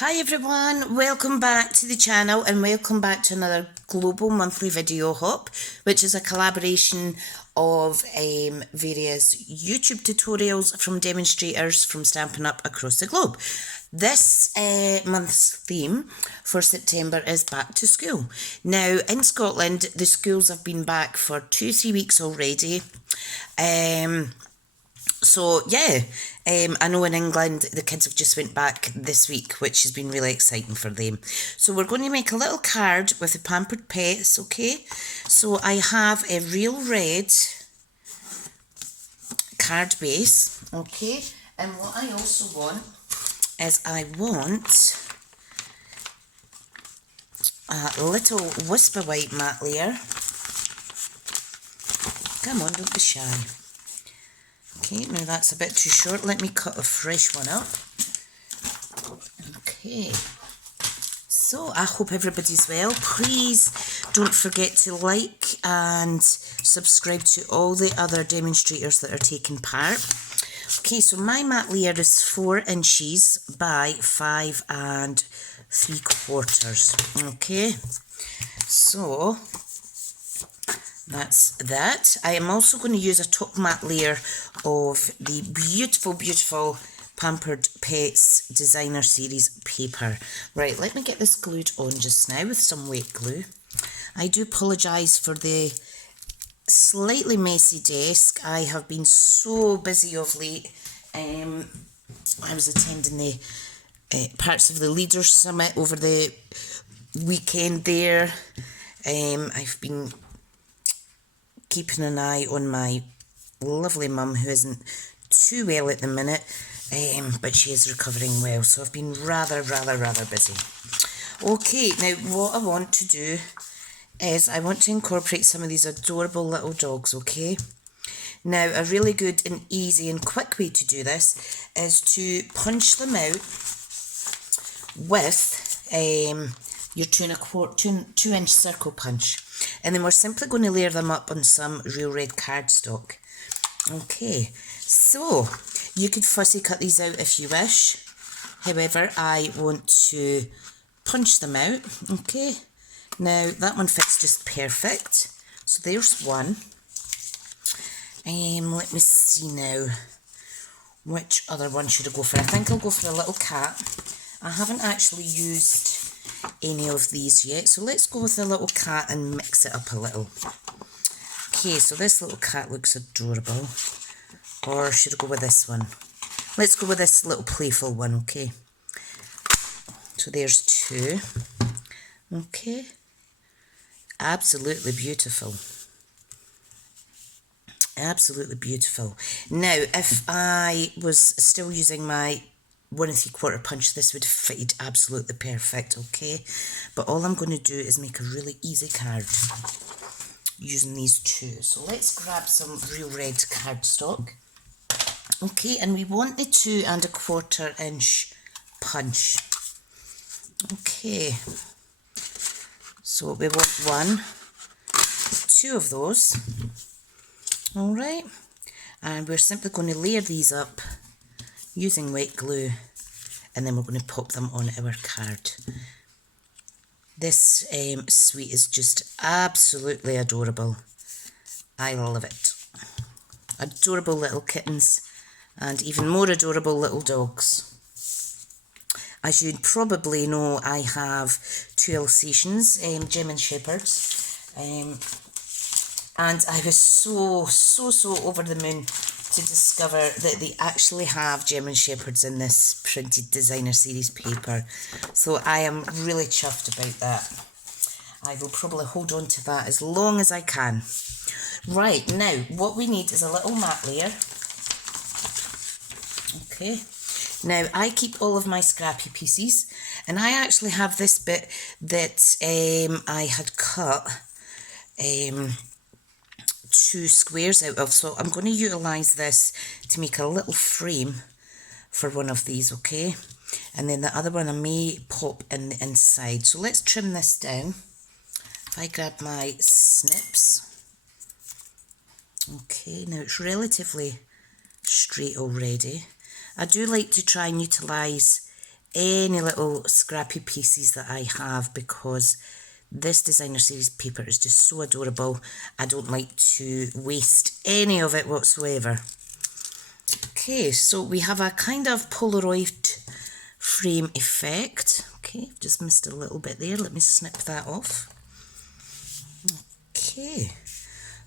Hi everyone, welcome back to the channel and welcome back to another global monthly video hop, which is a collaboration of various YouTube tutorials from demonstrators from Stampin' Up across the globe. This month's theme for September is back to school. Now in Scotland the schools have been back for 2-3 weeks already. So yeah, I know in England the kids have just went back this week, which has been really exciting for them. So we're going to make a little card with the Pampered Pets, okay? So I have a real red card base, okay? And what I also want is I want a little Whisper White matte layer. Come on, don't be shy. Okay, now that's a bit too short. Let me cut a fresh one up. Okay, so I hope everybody's well. Please don't forget to like and subscribe to all the other demonstrators that are taking part. Okay, so my matte layer is 4 inches by 5 3/4. Okay, so that's that. I am also going to use a top matte layer of the beautiful Pampered Pets Designer Series paper. Right, let me get this glued on just now with some wet glue. I do apologise for the slightly messy desk. I have been so busy of late. I was attending the parts of the Leaders Summit over the weekend there. I've been keeping an eye on my lovely mum who isn't too well at the minute, but she is recovering well, so I've been rather busy. Okay, now what I want to do is I want to incorporate some of these adorable little dogs, okay? Now a really good and easy and quick way to do this is to punch them out with your 2-inch circle punch. And then we're simply going to layer them up on some real red cardstock. Okay, so you could fussy cut these out if you wish. However, I want to punch them out. Okay, now that one fits just perfect. So there's one. Let me see now. Which other one should I go for? I think I'll go for a little cat. I haven't actually used any of these yet, so let's go with the little cat and mix it up a little. Okay, so this little cat looks adorable. Or should I go with this one? Let's go with this little playful one, okay? So there's 2. Okay. Absolutely beautiful. Absolutely beautiful. Now, if I was still using my 1 3/4 punch, this would have fitted absolutely perfect, okay? But all I'm going to do is make a really easy card using these 2. So let's grab some real red cardstock. Okay, and we want the 2 1/4 inch punch. Okay, so we want 1, 2 of those. Alright, and we're simply going to layer these up using wet glue, and then we're going to pop them on our card. This suite is just absolutely adorable. I love it. Adorable little kittens and even more adorable little dogs. As you'd probably know, I have 2 Alsatians, German Shepherds, and I was so over the moon to discover that they actually have German Shepherds in this printed designer series paper. So I am really chuffed about that. I will probably hold on to that as long as I can. Right, now what we need is a little matte layer. Okay, now I keep all of my scrappy pieces, and I actually have this bit that I had cut 2 squares out of, so I'm going to utilise this to make a little frame for one of these, okay? And then the other one I may pop in the inside. So let's trim this down. If I grab my snips. Okay, now it's relatively straight already. I do like to try and utilise any little scrappy pieces that I have, because this designer series paper is just so adorable. I don't like to waste any of it whatsoever. Okay, so we have a kind of Polaroid frame effect. Okay, I've just missed a little bit there. Let me snip that off. Okay,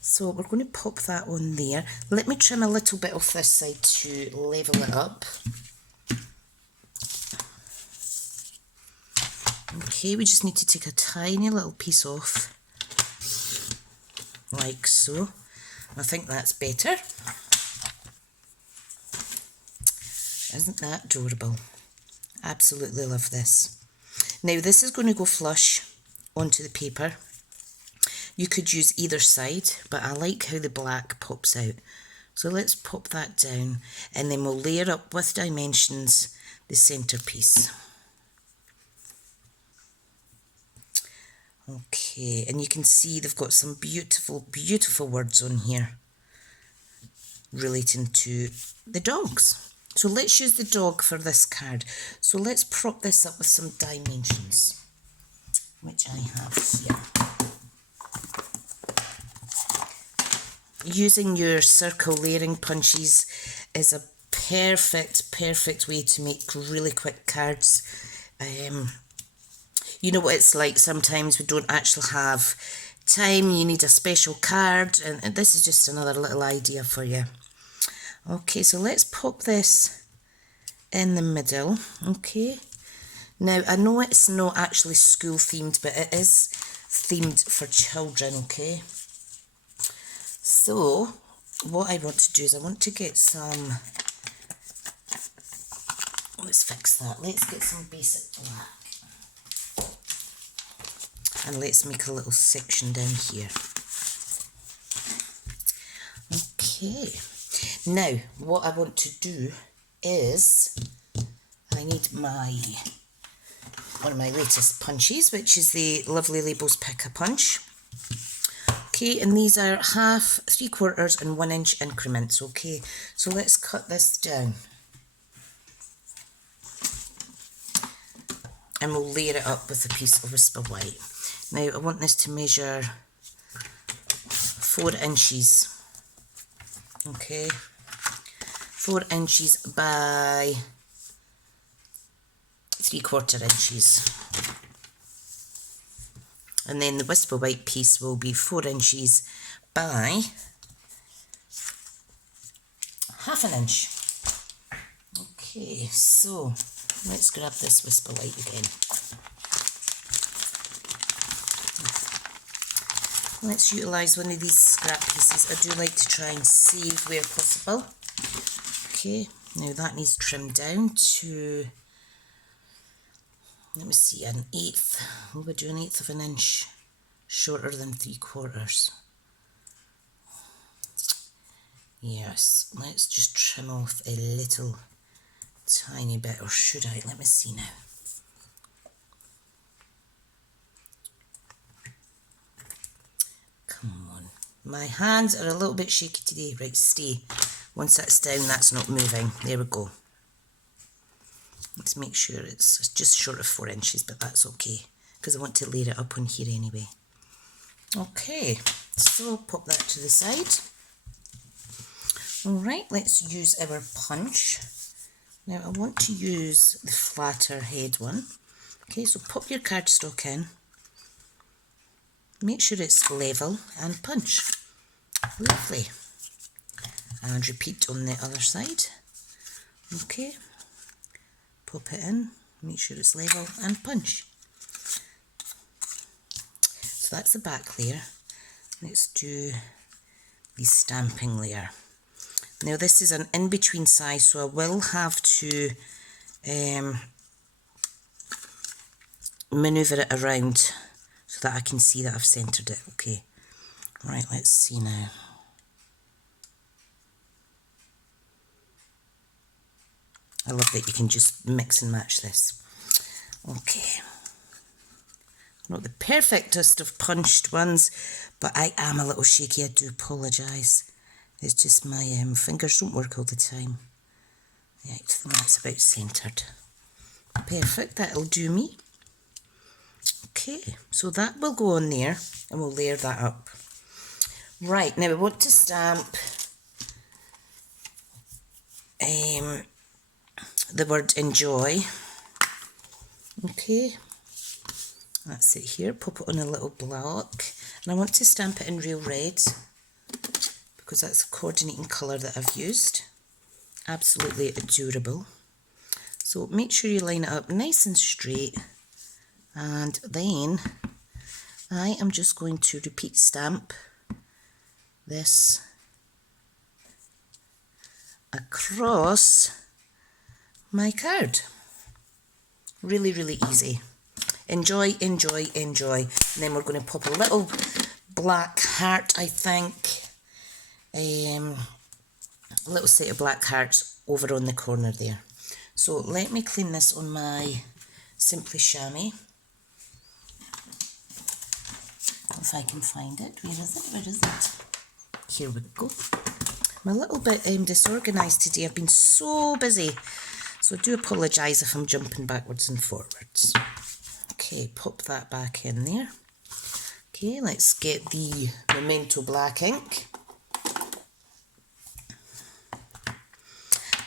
so we're going to pop that on there. Let me trim a little bit off this side to level it up. Okay, we just need to take a tiny little piece off, like so. I think that's better. Isn't that adorable? Absolutely love this. Now this is going to go flush onto the paper. You could use either side, but I like how the black pops out. So let's pop that down, and then we'll layer up with dimensions the centerpiece. Okay, and you can see they've got some beautiful, beautiful words on here relating to the dogs. So let's use the dog for this card. So let's prop this up with some dimensions, which I have here. Using your circle layering punches is a perfect way to make really quick cards. You know what it's like, sometimes we don't actually have time, you need a special card, and this is just another little idea for you. Okay, so let's pop this in the middle. Okay, now I know it's not actually school themed, but it is themed for children. Okay, so what I want to do is I want to get some, let's fix that, let's get some basic black. And let's make a little section down here. Okay, now what I want to do is I need one of my latest punches, which is the Lovely Labels Pick a Punch. Okay, and these are 1/2, 3/4 and 1 inch increments. Okay, so let's cut this down. And we'll layer it up with a piece of Whisper White. Now I want this to measure 4 inches. Okay, 4 inches by 3/4 inches. And then the Whisper White piece will be 4 inches by 1/2 inch. Okay, so let's grab this Whisper White again. Let's utilise one of these scrap pieces. I do like to try and save where possible. Okay, now that needs trimmed down to, let me see, 1/8. We'll do 1/8 of an inch shorter than 3/4. Yes, let's just trim off a little tiny bit, or should I? Let me see now. Come on. My hands are a little bit shaky today. Right, stay. Once that's down, that's not moving. There we go. Let's make sure it's just short of 4 inches, but that's okay, because I want to layer it up on here anyway. Okay, so pop that to the side. Alright, let's use our punch. Now I want to use the flatter head one. Okay, so pop your cardstock in. Make sure it's level and punch. Lovely. And repeat on the other side. Okay. Pop it in. Make sure it's level and punch. So that's the back layer. Let's do the stamping layer. Now this is an in-between size, so I will have to manoeuvre it around so that I can see that I've centred it. Okay, right, let's see now. I love that you can just mix and match this. Okay, not the perfectest of punched ones, but I am a little shaky, I do apologise. It's just my fingers don't work all the time. Right, that's about centred. Perfect, that'll do me. Okay, so that will go on there and we'll layer that up. Right, now we want to stamp the word enjoy. Okay, that's it here. Pop it on a little block. And I want to stamp it in real red because that's the coordinating colour that I've used. Absolutely adorable. So make sure you line it up nice and straight. And then I am just going to repeat stamp this across my card. Really, really easy. Enjoy, enjoy, enjoy. And then we're going to pop a little black heart, I think. A little set of black hearts over on the corner there. So let me clean this on my Simply Chamois. If I can find it. Where is it? Where is it? Here we go. I'm a little bit disorganised today. I've been so busy. So I do apologise if I'm jumping backwards and forwards. Okay, pop that back in there. Okay, let's get the Memento black ink.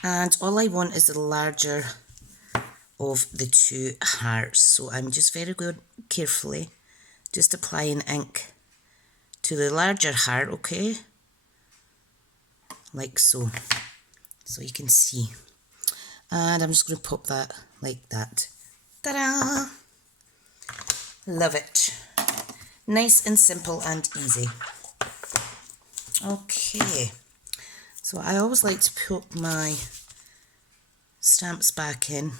And all I want is the larger of the two hearts. So I'm just very good, carefully, just applying ink to the larger heart, okay? Like so. So you can see. And I'm just going to pop that like that. Ta-da! Love it. Nice and simple and easy. Okay. So I always like to put my stamps back in,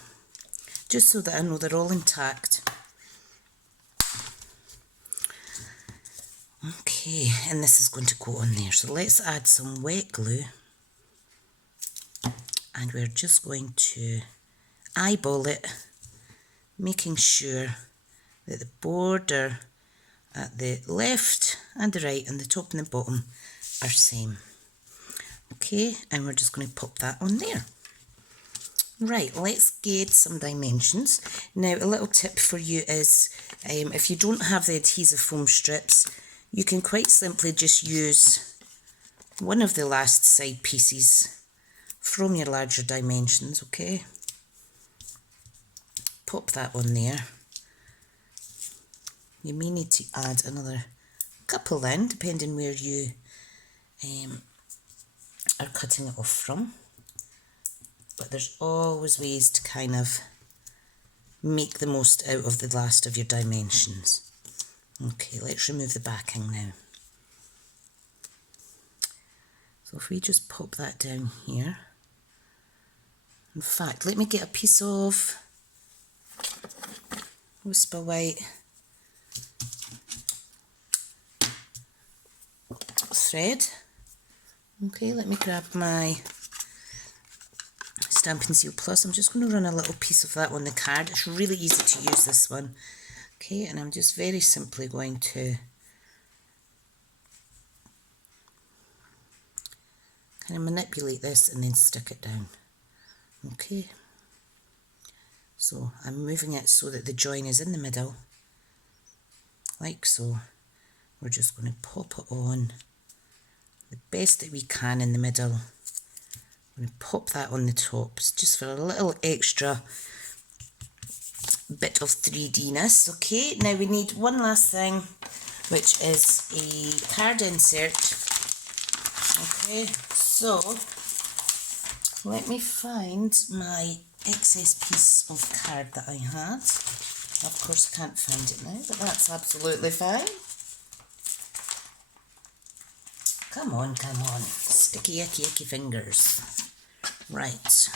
just so that I know they're all intact. Okay, and this is going to go on there. So let's add some wet glue. And we're just going to eyeball it, making sure that the border at the left and the right and the top and the bottom are same. Okay, and we're just going to pop that on there. Right, let's get some dimensions. Now, a little tip for you is, if you don't have the adhesive foam strips, you can quite simply just use one of the last side pieces from your larger dimensions, okay? Pop that on there. You may need to add another couple in, depending where you are cutting it off from. But there's always ways to kind of make the most out of the last of your dimensions. Okay, let's remove the backing now. So if we just pop that down here. In fact, let me get a piece of Whisper White thread. Okay, let me grab my Stampin' Seal Plus. I'm just going to run a little piece of that on the card. It's really easy to use, this one. Okay, and I'm just very simply going to kind of manipulate this and then stick it down. Okay, so I'm moving it so that the join is in the middle, like so. We're just going to pop it on the best that we can in the middle. I'm going to pop that on the top just for a little extra bit of 3D-ness. Okay, now we need one last thing, which is a card insert. Okay, so let me find my excess piece of card that I had. Of course I can't find it now, but that's absolutely fine. Come on, come on. Sticky, icky, icky fingers. Right.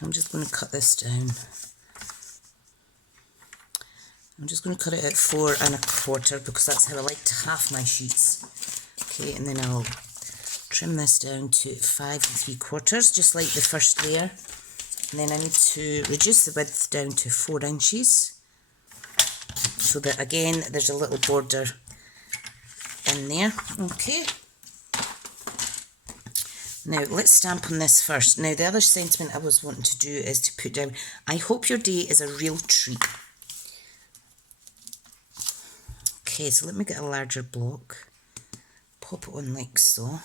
I'm just going to cut this down. I'm just going to cut it at 4 1/4 because that's how I like to half my sheets. Okay, and then I'll trim this down to 5 3/4, just like the first layer. And then I need to reduce the width down to 4 inches, so that again there's a little border in there. Okay. Now, let's stamp on this first. Now, the other sentiment I was wanting to do is to put down, I hope your day is a real treat. Okay, so let me get a larger block. Pop it on like so.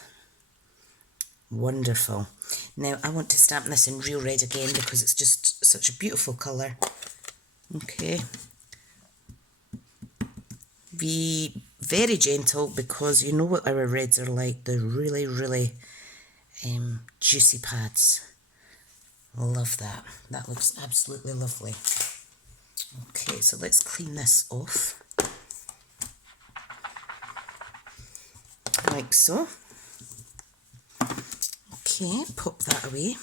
Wonderful. Now, I want to stamp this in real red again because it's just such a beautiful colour. Okay. Be very gentle because you know what our reds are like. They're really, really juicy pads. Love that. That looks absolutely lovely. Okay, so let's clean this off. Like so. Okay, pop that away.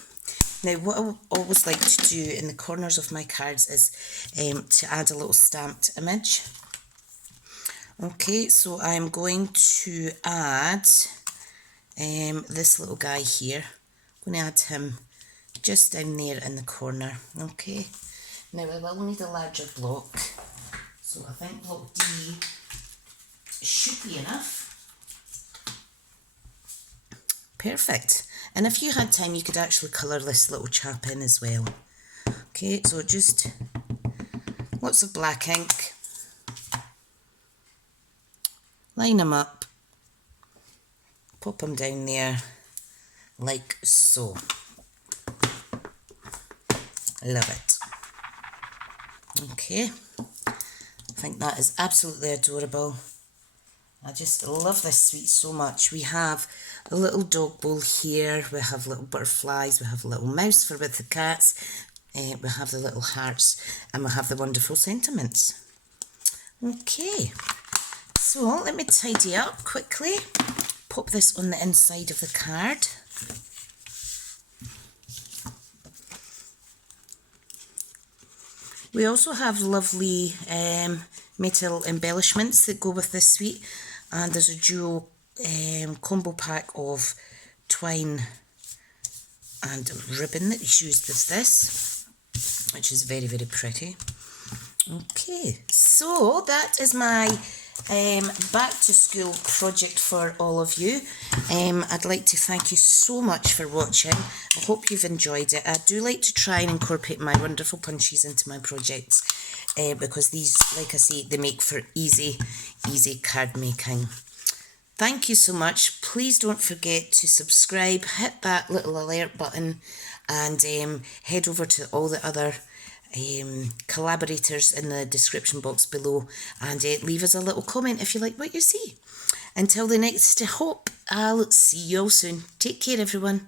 Now, what I always like to do in the corners of my cards is to add a little stamped image. Okay, so I'm going to add this little guy here. I'm going to add him just down there in the corner. Okay, now I will need a larger block. So I think block D should be enough. Perfect. And if you had time, you could actually colour this little chap in as well. Okay, so just lots of black ink. Line them up. Pop them down there like so. Love it. Okay. I think that is absolutely adorable. I just love this suite so much. We have a little dog bowl here, we have little butterflies, we have a little mouse for with the cats, we have the little hearts, and we have the wonderful sentiments. Okay, so let me tidy up quickly. Pop this on the inside of the card. We also have lovely metal embellishments that go with this suite, and there's a dual combo pack of twine and ribbon that is used with this, which is very, very pretty. Okay, so that is my back to school project for all of you. I'd like to thank you so much for watching. I hope you've enjoyed it. I do like to try and incorporate my wonderful punches into my projects because these, like I say, they make for easy card making. Thank you so much. Please don't forget to subscribe, hit that little alert button, and head over to all the other collaborators in the description box below, and leave us a little comment if you like what you see. Until the next hope, I'll see you all soon. Take care, everyone.